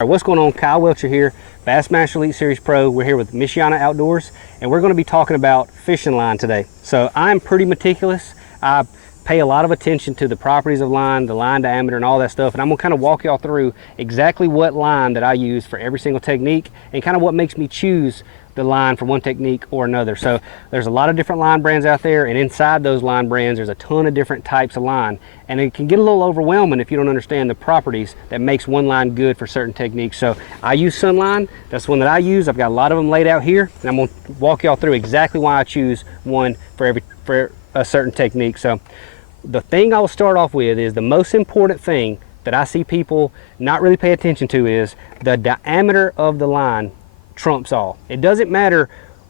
What's going on? Kyle Welcher here, Bassmaster Elite Series Pro. We're here with Michiana Outdoors, and we're going to be talking about fishing line today. So I'm pretty meticulous. I pay a lot of attention to the properties of line, the line diameter, and all that stuff. And I'm going to kind of walk y'all through exactly what line that I use for every single technique, and kind of what makes me choose the line for one technique or another. So there's a lot of different line brands out there, and inside those line brands there's a ton of different types of line, and it can get a little overwhelming if you don't understand the properties that makes one line good for certain techniques. So I use Sunline. That's the one that I use. I've got a lot of them laid out here, and I'm going to walk y'all through exactly why I choose one for a certain technique. So the thing I will start off with is the most important thing that I see people not really pay attention to is the diameter of the line trumps all. It doesn't matter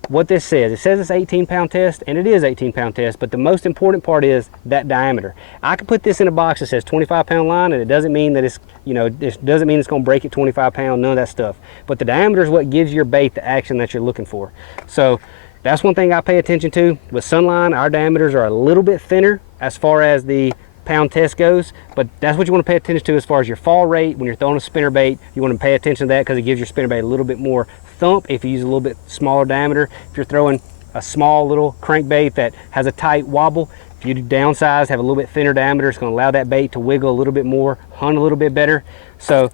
what this says. It says it's 18-pound test, and it is 18-pound test, but the most important part is that diameter. I could put this in a box that says 25-pound line, and it doesn't mean that it's, it doesn't mean it's going to break at 25 pounds, none of that stuff. But the diameter is what gives your bait the action that you're looking for. So that's one thing I pay attention to. With Sunline, our diameters are a little bit thinner as far as the pound test goes, but that's what you want to pay attention to as far as your fall rate. When you're throwing a spinner bait, you want to pay attention to that because it gives your spinner bait a little bit more thump if you use a little bit smaller diameter. If you're throwing a small little crankbait that has a tight wobble, if you downsize, have a little bit thinner diameter, it's going to allow that bait to wiggle a little bit more, hunt a little bit better. So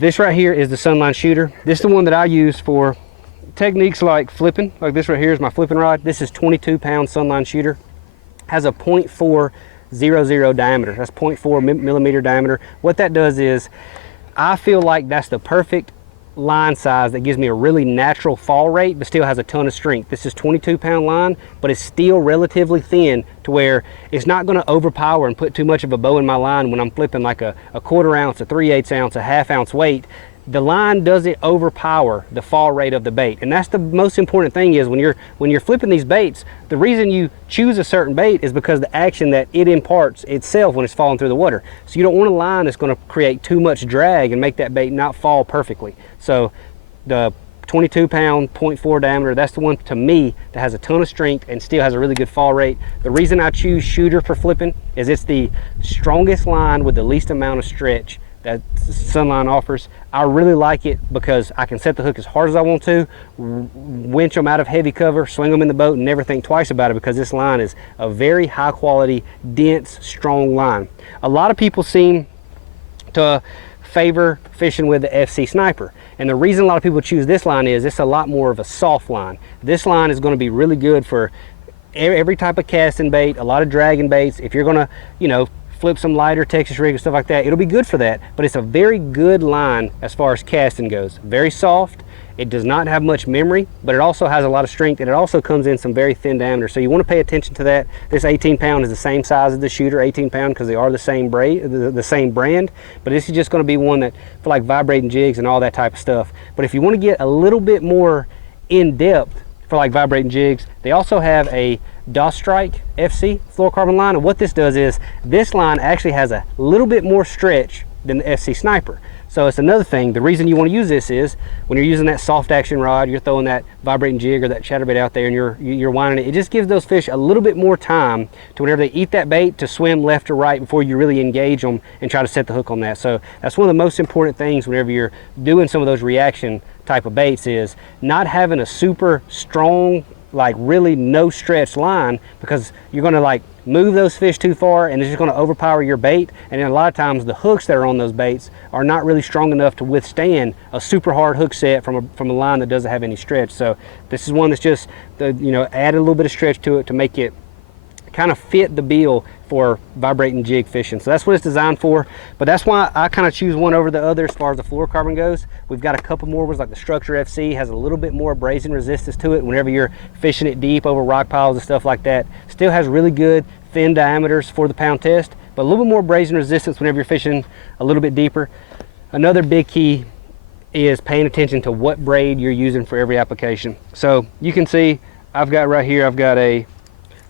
this right here is the Sunline shooter. This is the one that I use for techniques like flipping. Like this right here is my flipping rod. This is 22-pound Sunline shooter. Has a 0.400 diameter. That's 0.4 millimeter diameter. What that does is, I feel like that's the perfect line size that gives me a really natural fall rate, but still has a ton of strength. This is 22-pound line, but it's still relatively thin to where it's not going to overpower and put too much of a bow in my line when I'm flipping like a 1/4 ounce, a 3/8 ounce, a 1/2 ounce weight. The line doesn't overpower the fall rate of the bait, and that's the most important thing. Is when you're flipping these baits, the reason you choose a certain bait is because the action that it imparts itself when it's falling through the water. So you don't want a line that's going to create too much drag and make that bait not fall perfectly. So the 22-pound 0.4 diameter, that's the one to me that has a ton of strength and still has a really good fall rate. The reason I choose shooter for flipping is it's the strongest line with the least amount of stretch that Sunline offers. I really like it because I can set the hook as hard as I want to, winch them out of heavy cover, swing them in the boat, and never think twice about it, because this line is a very high quality, dense, strong line. A lot of people seem to favor fishing with the FC Sniper, and the reason a lot of people choose this line is it's a lot more of a soft line. This line is going to be really good for every type of casting bait, a lot of dragging baits. If you're going to, flip some lighter Texas rig and stuff like that, it'll be good for that. But it's a very good line as far as casting goes. Very soft. It does not have much memory, but it also has a lot of strength, and it also comes in some very thin diameter. So you want to pay attention to that. This 18-pound is the same size as the shooter, 18-pound, because they are the same the same brand. But this is just going to be one that for like vibrating jigs and all that type of stuff. But if you want to get a little bit more in depth for like vibrating jigs, they also have a DOS Strike FC fluorocarbon line, and what this does is this line actually has a little bit more stretch than the FC Sniper. So it's another thing. The reason you want to use this is when you're using that soft action rod, you're throwing that vibrating jig or that chatterbait out there, and you're winding it. It just gives those fish a little bit more time to, whenever they eat that bait, to swim left or right before you really engage them and try to set the hook on that. So that's one of the most important things whenever you're doing some of those reaction type of baits, is not having a super strong, like really no stretch line, because you're going to like move those fish too far and it's just going to overpower your bait. And then a lot of times the hooks that are on those baits are not really strong enough to withstand a super hard hook set from a line that doesn't have any stretch. So this is one that's just add a little bit of stretch to it to make it kind of fit the bill for vibrating jig fishing. So that's what it's designed for. But that's why I kind of choose one over the other as far as the fluorocarbon goes. We've got a couple more ones, like the Structure FC has a little bit more abrasion resistance to it whenever you're fishing it deep over rock piles and stuff like that. Still has really good thin diameters for the pound test, but a little bit more abrasion resistance whenever you're fishing a little bit deeper. Another big key is paying attention to what braid you're using for every application. So you can see I've got right here, I've got a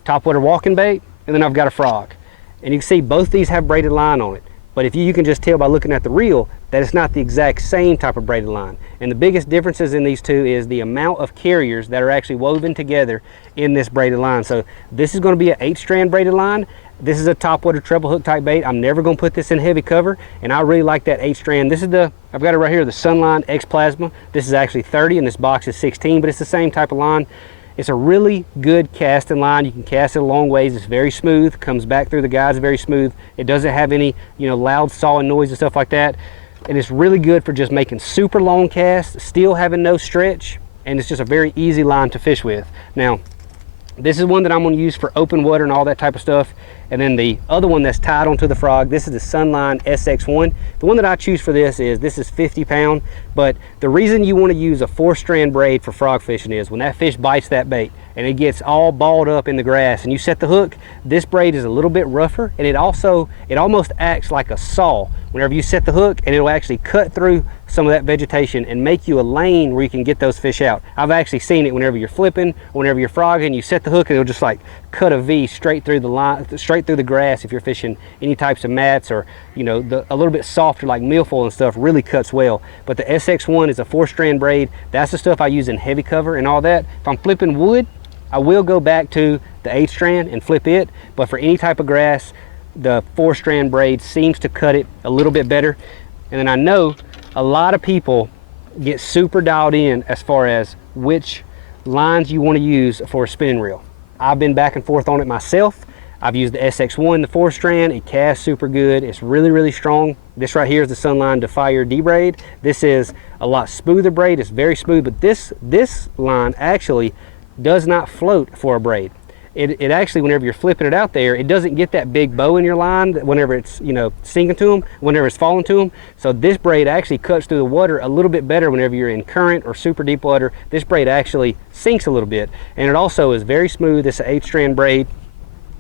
topwater walking bait, and then I've got a frog. And you can see both these have braided line on it. But if you can just tell by looking at the reel, that it's not the exact same type of braided line. And the biggest differences in these two is the amount of carriers that are actually woven together in this braided line. So this is going to be an 8-strand braided line. This is a topwater treble hook type bait. I'm never going to put this in heavy cover, and I really like that 8-strand. This is I've got it right here, the Sunline X Plasma. This is actually 30 and this box is 16, but it's the same type of line. It's a really good casting line. You can cast it a long ways. It's very smooth, comes back through the guides very smooth. It doesn't have any, you know, loud sawing noise and stuff like that. And it's really good for just making super long casts, still having no stretch, and it's just a very easy line to fish with. Now, this is one that I'm going to use for open water and all that type of stuff. And then the other one that's tied onto the frog, this is the Sunline SX1. The one that I choose for this is 50 pound, but the reason you want to use a 4-strand braid for frog fishing is when that fish bites that bait and it gets all balled up in the grass and you set the hook, this braid is a little bit rougher, and it almost acts like a saw whenever you set the hook, and it'll actually cut through some of that vegetation and make you a lane where you can get those fish out. I've actually seen it whenever you're flipping, whenever you're frogging, you set the hook and it'll just like cut a V straight through the line, straight through the grass. If you're fishing any types of mats, or you know, a little bit softer like milfoil and stuff, really cuts well. But the SX1 is a 4-strand braid. That's the stuff I use in heavy cover and all that. If I'm flipping wood, I will go back to the 8-strand and flip it, but for any type of grass, the 4-strand braid seems to cut it a little bit better. And then I know a lot of people get super dialed in as far as which lines you want to use for a spinning reel. I've been back and forth on it myself. I've used the SX1, the 4-strand. It casts super good. It's really, really strong. This right here is the Sunline Defier D-braid. This is a lot smoother braid. It's very smooth, but this line actually does not float for a braid. It actually, whenever you're flipping it out there, it doesn't get that big bow in your line whenever it's, you know, sinking to them, whenever it's falling to them. So this braid actually cuts through the water a little bit better whenever you're in current or super deep water. This braid actually sinks a little bit, and it also is very smooth. It's an 8-strand braid.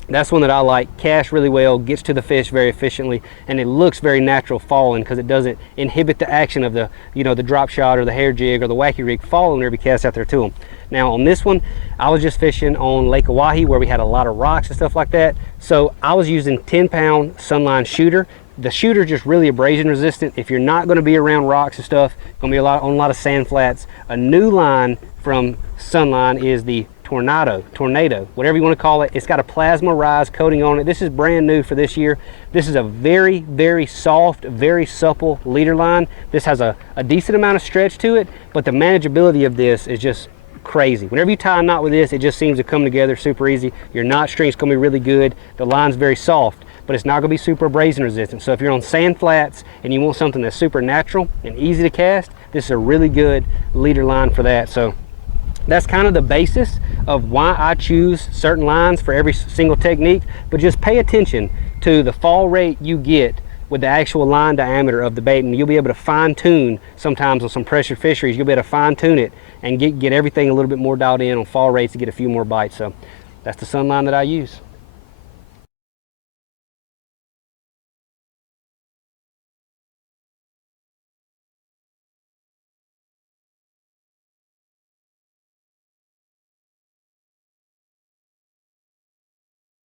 That's one that I like. Casts really well, gets to the fish very efficiently, and it looks very natural falling because it doesn't inhibit the action of the, you know, the drop shot or the hair jig or the wacky rig falling whenever you cast out there to them. Now on this one, I was just fishing on Lake Oahe where we had a lot of rocks and stuff like that. So I was using 10-pound Sunline shooter. The shooter is just really abrasion resistant. If you're not going to be around rocks and stuff, going to be on a lot of sand flats. A new line from Sunline is the Tornado, whatever you want to call it. It's got a plasma rise coating on it. This is brand new for this year. This is a very, very soft, very supple leader line. This has a decent amount of stretch to it, but the manageability of this is just crazy. Whenever you tie a knot with this, it just seems to come together super easy. Your knot strength's going to be really good. The line's very soft, but it's not going to be super abrasion resistant. So if you're on sand flats and you want something that's super natural and easy to cast, this is a really good leader line for that. So that's kind of the basis of why I choose certain lines for every single technique. But just pay attention to the fall rate you get with the actual line diameter of the bait, and you'll be able to fine tune sometimes on some pressured fisheries. You'll be able to fine tune it and get everything a little bit more dialed in on fall rates to get a few more bites. So that's the Sunline that I use.